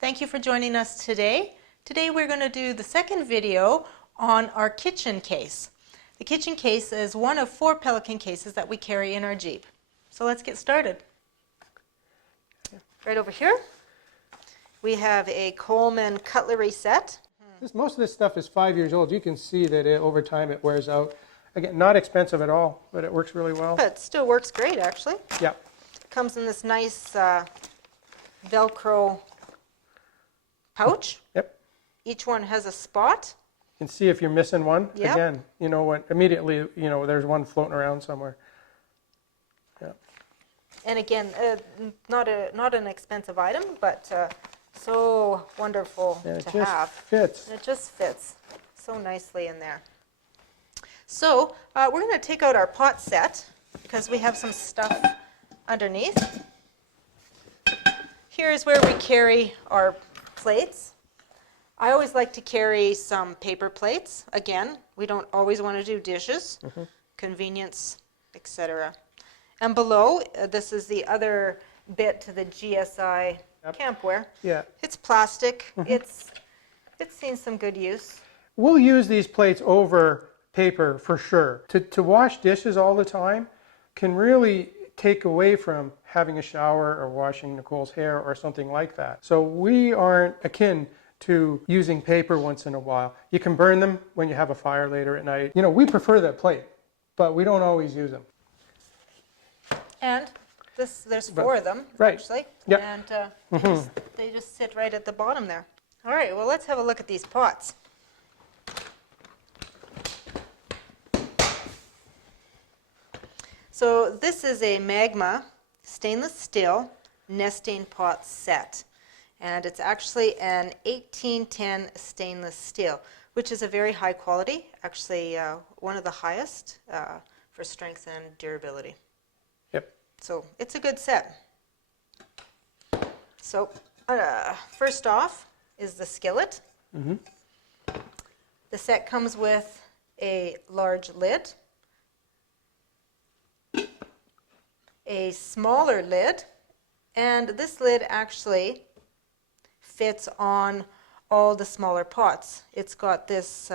Thank you for joining us today. Today we're going to do the second video on our kitchen case. The kitchen case is one of 4 Pelican cases that we carry in our Jeep. So let's get started. Right over here we have a Coleman cutlery set. Most of this stuff is 5 years old. You can see that over time it wears out. Again, not expensive at all, but it works really well. But it still works great, actually. Yeah. Comes in this nice Velcro pouch. Yep. Each one has a spot. You can see if you're missing one. Yep. Again, you know what? Immediately, there's one floating around somewhere. Yeah. And again, not an expensive item, but so wonderful to have. Fits. It just fits so nicely in there. So we're going to take out our pot set because we have some stuff underneath. Here's where we carry our plates. I always like to carry some paper plates. Again, we don't always want to do dishes, convenience, etc. And below, this is the other bit to the GSI campware. Yeah. It's plastic. It's seen some good use. We'll use these plates over paper for sure. To wash dishes all the time can really take away from having a shower or washing Nicole's hair or something like that. So we aren't akin to using paper once in a while. You can burn them when you have a fire later at night. We prefer that plate, but we don't always use them. And there's 4 of them, right. actually. Yep. And they just sit right at the bottom there. All right, well, let's have a look at these pots. So this is a Magma stainless steel nesting pot set. And it's actually an 1810 stainless steel, which is a very high quality, actually one of the highest for strength and durability. Yep. So it's a good set. So first off is the skillet. The set comes with a large lid, a smaller lid, and this lid actually fits on all the smaller pots. It's got this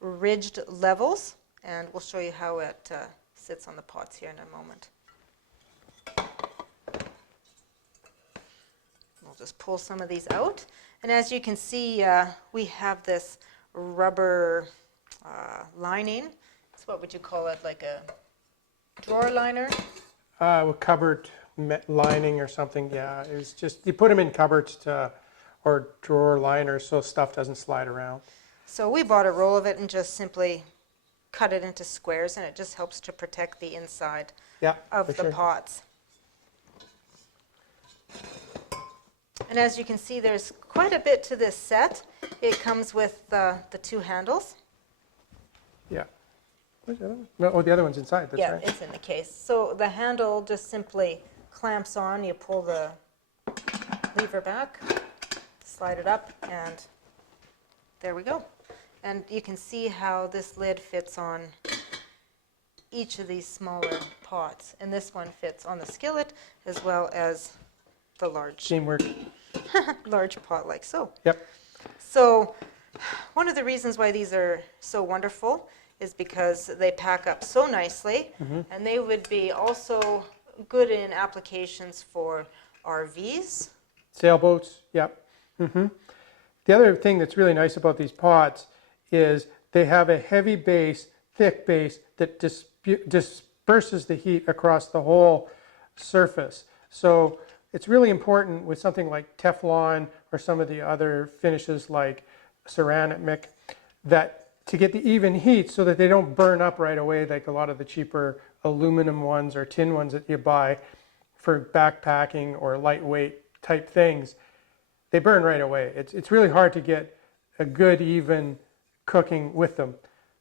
ridged levels, and we'll show you how it sits on the pots here in a moment. We'll just pull some of these out, and as you can see, we have this rubber lining. So what would you call it, like a drawer liner? With cupboard lining or something, yeah. It's just, you put them in cupboards or drawer liners so stuff doesn't slide around. So we bought a roll of it and just simply cut it into squares, and it just helps to protect the inside of the pots. And as you can see, there's quite a bit to this set. It comes with the 2 handles. Yeah. Where's the other one? No, the other one's inside. That's right. Yeah, it's in the case. So the handle just simply clamps on. You pull the lever back, slide it up, and there we go. And you can see how this lid fits on each of these smaller pots. And this one fits on the skillet as well as the large Teamwork. large pot like so. Yep. So one of the reasons why these are so wonderful is because they pack up so nicely, and they would be also good in applications for RVs. Sailboats, yep. The other thing that's really nice about these pots is they have a heavy base, thick base that disperses the heat across the whole surface. So it's really important with something like Teflon or some of the other finishes like ceramic that to get the even heat so that they don't burn up right away like a lot of the cheaper aluminum ones or tin ones that you buy for backpacking or lightweight type things. They burn right away. It's really hard to get a good even cooking with them.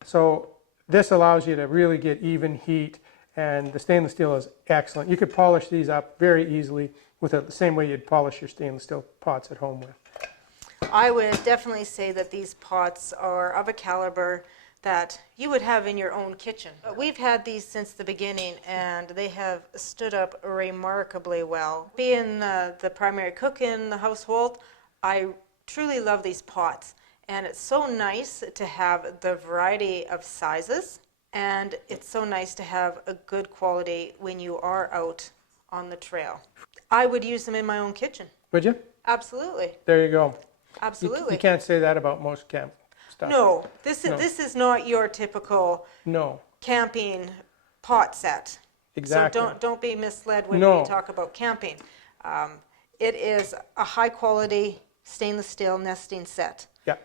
So this allows you to really get even heat, and the stainless steel is excellent. You could polish these up very easily with the same way you'd polish your stainless steel pots at home with. I would definitely say that these pots are of a caliber that you would have in your own kitchen. We've had these since the beginning, and they have stood up remarkably well. Being the primary cook in the household, I truly love these pots, and it's so nice to have the variety of sizes, and it's so nice to have a good quality when you are out on the trail. I would use them in my own kitchen. Would you? Absolutely. There you go. Absolutely. You can't say that about most camp stuff. No, this No. is not your typical No, camping pot set. exactly. So don't be misled when No. we talk about camping. It is a high quality stainless steel nesting set. Yeah,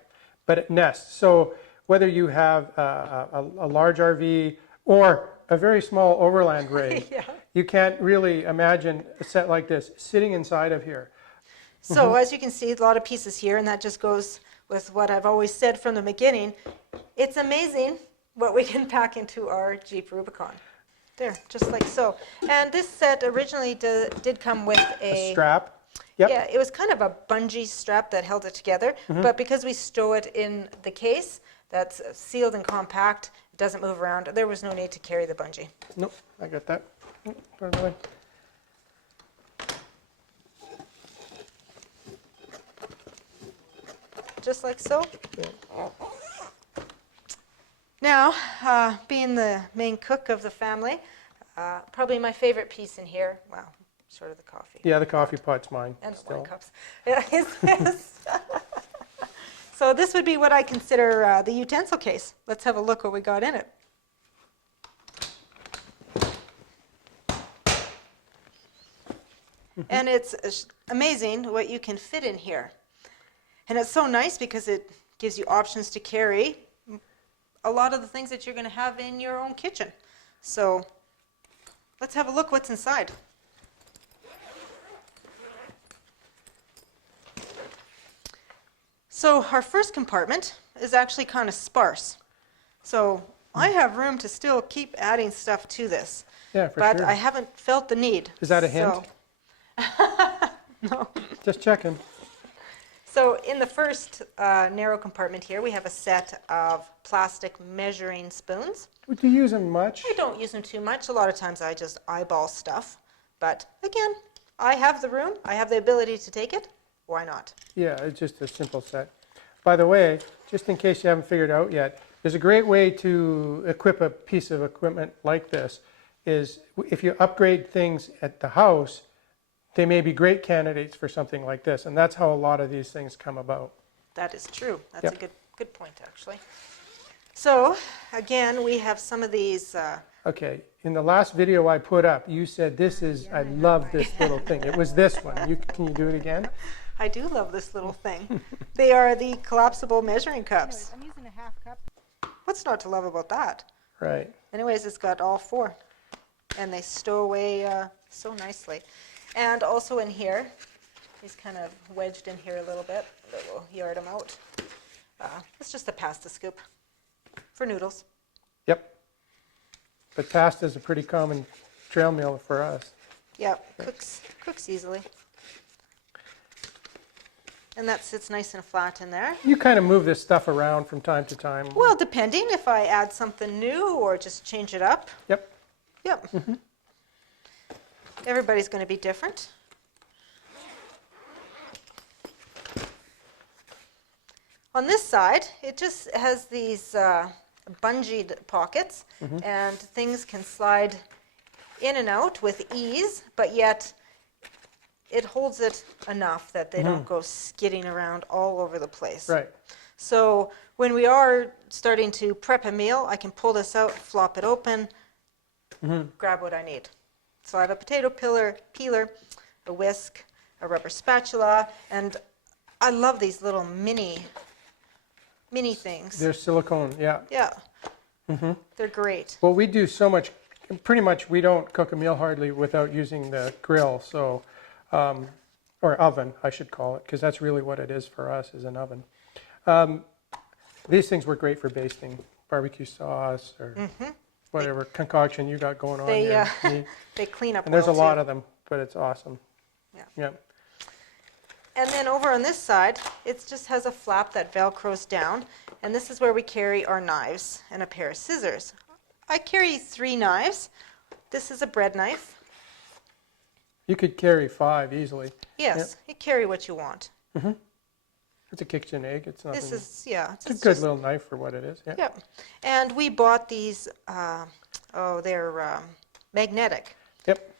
but it nests. So whether you have a large RV or a very small overland rig, Yeah. you can't really imagine a set like this sitting inside of here. So as you can see, a lot of pieces here, and that just goes with what I've always said from the beginning. It's amazing what we can pack into our Jeep Rubicon. There, just like so. And this set originally did come with A strap. Yep. Yeah, it was kind of a bungee strap that held it together, but because we stow it in the case that's sealed and compact, it doesn't move around, there was no need to carry the bungee. Nope, I got that. Put it away. Just like so. Now, being the main cook of the family, probably my favorite piece in here, well, sort of the coffee. Yeah, the coffee pot's mine. And the still. wine cups. Yeah, is this. So this would be what I consider the utensil case. Let's have a look what we got in it. And it's amazing what you can fit in here. And it's so nice because it gives you options to carry a lot of the things that you're going to have in your own kitchen. So let's have a look what's inside. So our first compartment is actually kind of sparse. So I have room to still keep adding stuff to this. Yeah, for but sure. I haven't felt the need. Is that a hint? So, no. Just checking. So in the first narrow compartment here, we have a set of plastic measuring spoons. Would you use them much? I don't use them too much. A lot of times I just eyeball stuff. But again, I have the room. I have the ability to take it. Why not? Yeah, it's just a simple set. By the way, just in case you haven't figured out yet, there's a great way to equip a piece of equipment like this is if you upgrade things at the house, they may be great candidates for something like this. And that's how a lot of these things come about. That is true. That's Yep. a good point, actually. So again, we have some of these. Okay, in the last video I put up, you said this is, I love this little thing. It was this one. Can you do it again? I do love this little thing. They are the collapsible measuring cups. I'm using a half cup. What's not to love about that? Right. Anyways, it's got all four, and they stow away so nicely. And also in here, he's kind of wedged in here a little bit. We'll yard him out. It's just a pasta scoop for noodles. Yep. But pasta is a pretty common trail meal for us. Yep, cooks easily. And that sits nice and flat in there. You kind of move this stuff around from time to time. Well, depending if I add something new or just change it up. Yep. Yep. Everybody's going to be different. On this side, it just has these bungeed pockets, and things can slide in and out with ease, but yet it holds it enough that they don't go skidding around all over the place. Right. So when we are starting to prep a meal, I can pull this out, flop it open, grab what I need. So I have a potato peeler, a whisk, a rubber spatula, and I love these little mini things. There's silicone, yeah. Yeah, they're great. Well, we do so much, pretty much we don't cook a meal hardly without using the grill, so, or oven, I should call it, because that's really what it is for us, is an oven. These things work great for basting barbecue sauce or whatever concoction you got going on They here. they clean up And there's a well, lot too. of them, but it's awesome. Yeah. Yep. And then over on this side, it just has a flap that velcros down, and this is where we carry our knives and a pair of scissors. I carry 3 knives. This is a bread knife. You could carry 5 easily. Yes, you carry what you want. It's a KitchenAid. It's nothing. This is, yeah. It's a good little knife for what it is. Yeah. Yep. And we bought these, they're magnetic. Yep.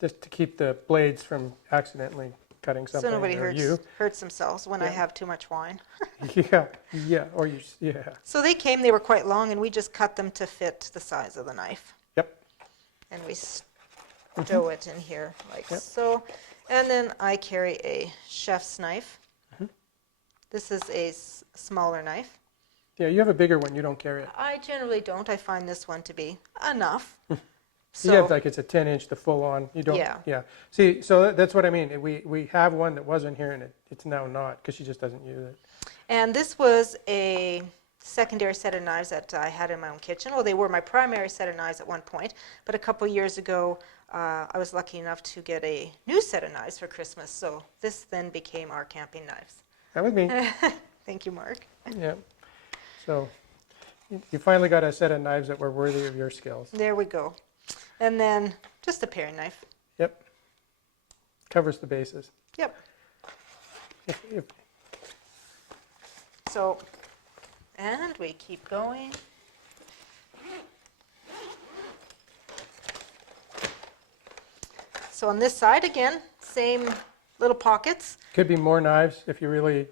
Just to keep the blades from accidentally cutting something. So nobody or you. hurts themselves when I have too much wine. Yeah. Yeah. Or you. Yeah. So they came, they were quite long, and we just cut them to fit the size of the knife. Yep. And we stow it in here like Yep. so. And then I carry a chef's knife. This is a smaller knife. Yeah. You have a bigger one. You don't carry it. I generally don't. I find this one to be enough. You have like it's a 10-inch, the full on. You don't. Yeah. Yeah. See, so that's what I mean. We have one that wasn't here, and it's now not because she just doesn't use it. And this was a secondary set of knives that I had in my own kitchen. Well, they were my primary set of knives at one point, but a couple years ago, I was lucky enough to get a new set of knives for Christmas. So this then became our camping knives. That would be. Thank you, Mark. Yeah. So you finally got a set of knives that were worthy of your skills. There we go. And then just a paring knife. Yep. Covers the bases. Yep. If So, and we keep going. So on this side again, same little pockets, could be more knives if you really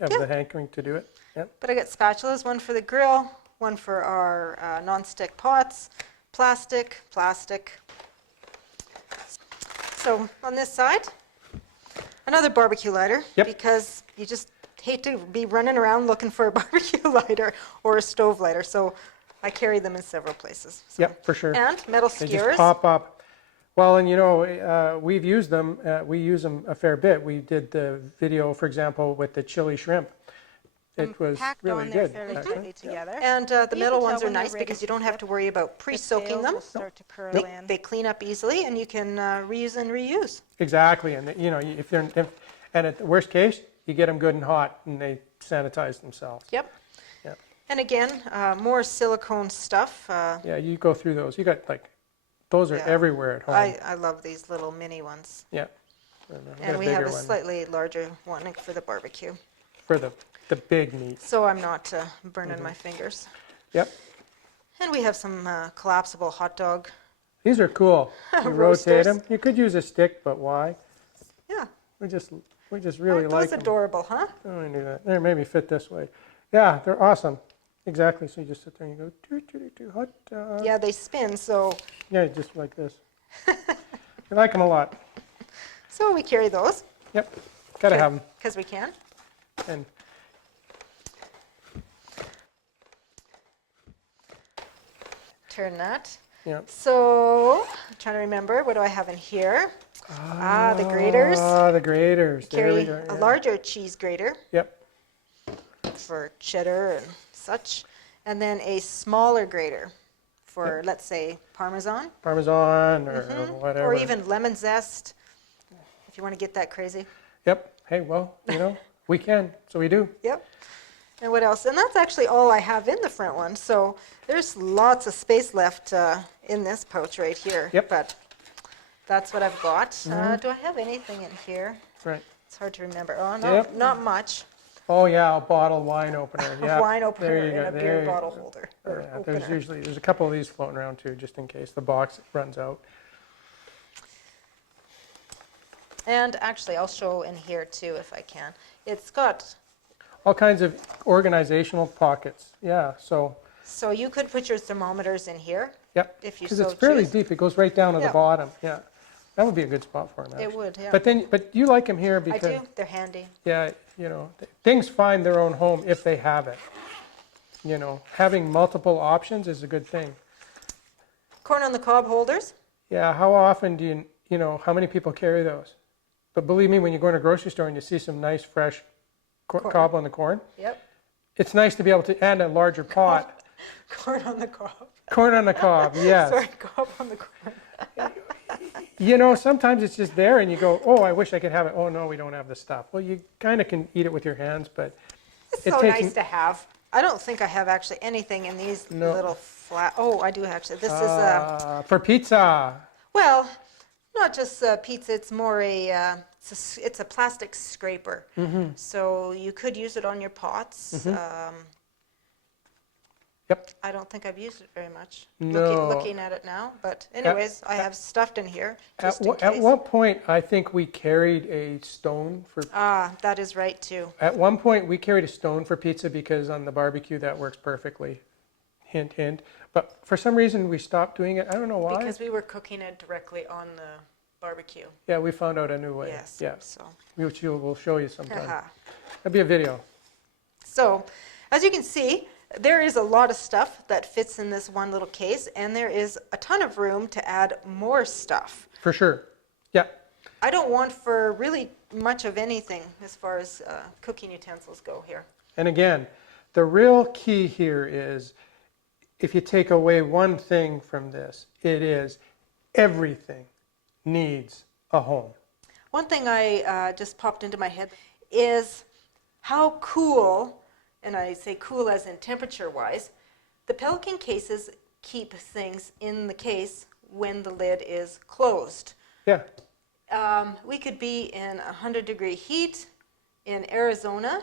have Yeah. the hankering to do it. Yep. but I got spatulas, one for the grill, one for our non-stick pots, plastic. So on this side, another barbecue lighter, Yep. because you just hate to be running around looking for a barbecue lighter or a stove lighter, so I carry them in several places. So. Yep, for sure. And metal They skewers. just pop up. Well, and you know, we've used them. We use them a fair bit. We did the video, for example, with the chili shrimp. It was packed really on there good. fairly actually. tightly together. And the You metal can ones tell are when they're nice ready because to you don't have flip. to worry about The pre-soaking tails them. will start to curl They, in. they clean up easily, and you can reuse and reuse. Exactly, and you know, and at the worst case, you get them good and hot, and they sanitize themselves. Yep. Yep. And again, more silicone stuff. Yeah, you go through those. You got like, those are Yeah. everywhere at home. I love these little mini ones. Yeah. I got And a we have bigger a one slightly larger one for the barbecue. for the big meat. So I'm not burning Mm-hmm. my fingers. Yep. And we have some collapsible hot dog. These are cool. You rotate Roasters. them. You could use a stick, but why? Yeah. We just really Aren't like those them. adorable, huh? Oh, I knew that. They maybe fit this way. Yeah, they're awesome. Exactly. So you just sit there and you go, doo, doo, doo, doo, hot dog. Yeah, they spin, so Just like this. I like them a lot. we carry those. Yep. Gotta have them. Because we can. And Turn that. yeah. So, I'm trying to remember, what do I have in here? The graters. Ah, the graters. There we Carry go. a Yeah. larger cheese grater Yep. for cheddar and such, and then a smaller grater for, let's say, Parmesan, Parmesan or whatever. or even lemon zest, if you want to get that crazy. Yep. Hey, well, you know, we can, so we do. Yep. And what else? And that's actually all I have in the front one. So there's lots of space left in this pouch right here. Yep. But that's what I've got. Do I have anything in here? Right. It's hard to remember. Oh, no, Yep. not much. Oh yeah, a bottle wine opener. Yeah. A wine opener There you and go. a There beer you bottle go. holder. Or Yeah, opener. there's a couple of these floating around too, just in case the box runs out. And actually, I'll show in here too if I can. It's got, All kinds of organizational pockets. Yeah. So so you could put your thermometers in here yep. if you Because so it's fairly choose. deep. It goes right down to Yeah. the bottom. Yeah. That would be a good spot for them. It would, yeah. But you like them here I because do. They're handy. yeah, you know, things find their own home if they have it. You know, having multiple options is a good thing. Corn on the cob holders. Yeah, how often do you know, how many people carry those? But believe me, when you go in a grocery store and you see some nice fresh Corn. cob on the corn, Yep. it's nice to be able to, and a larger pot. Corn on the cob. Corn on the cob, yes. Sorry, cob on the corn. You know, sometimes it's just there and you go, oh, I wish I could have it. Oh, no, we don't have the stuff. Well, you kind of can eat it with your hands, but It's It so takes nice m- to have. I don't think I have actually anything in these No. little flat. Oh, I do actually. This is for pizza. well, not just pizza. It's more a it's a plastic scraper. So you could use it on your pots. Yep. I don't think I've used it very much. No. Looking at it now, but anyways, I have stuffed in here just in At case. one point, I think we carried a stone for. That is right too. At one point, we carried a stone for pizza because on the barbecue that works perfectly. Hint, hint. But for some reason, we stopped doing it. I don't know why. Because we were cooking it directly on the barbecue. Yeah, we found out a new way. Yes. Yeah. So. Which we'll show you sometime. Haha. That'll be a video. So, as you can see, there is a lot of stuff that fits in this one little case, and there is a ton of room to add more stuff. For sure. Yeah. I don't want for really much of anything as far as cooking utensils go here. And again, the real key here is if you take away one thing from this, it is everything needs a home. One thing I just popped into my head is how cool, and I say cool as in temperature-wise, the Pelican cases keep things in the case when the lid is closed. Yeah. We could be in 100-degree heat in Arizona,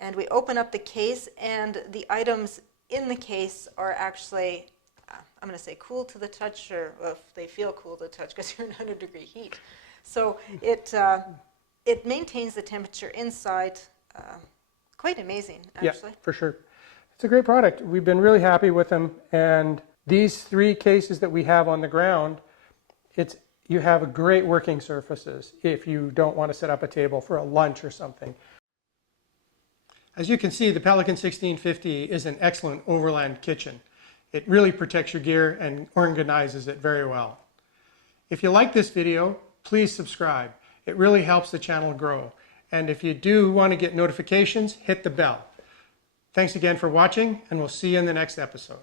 and we open up the case, and the items in the case are actually, I'm going to say cool to the touch, or well, if they feel cool to the touch because you're in 100-degree heat. So it maintains the temperature inside. Quite amazing, actually. Yeah, for sure. It's a great product. We've been really happy with them. And these 3 cases that we have on the ground, you have great working surfaces if you don't want to set up a table for a lunch or something. As you can see, the Pelican 1650 is an excellent Overland kitchen. It really protects your gear and organizes it very well. If you like this video, please subscribe. It really helps the channel grow. And if you do want to get notifications, hit the bell. Thanks again for watching, and we'll see you in the next episode.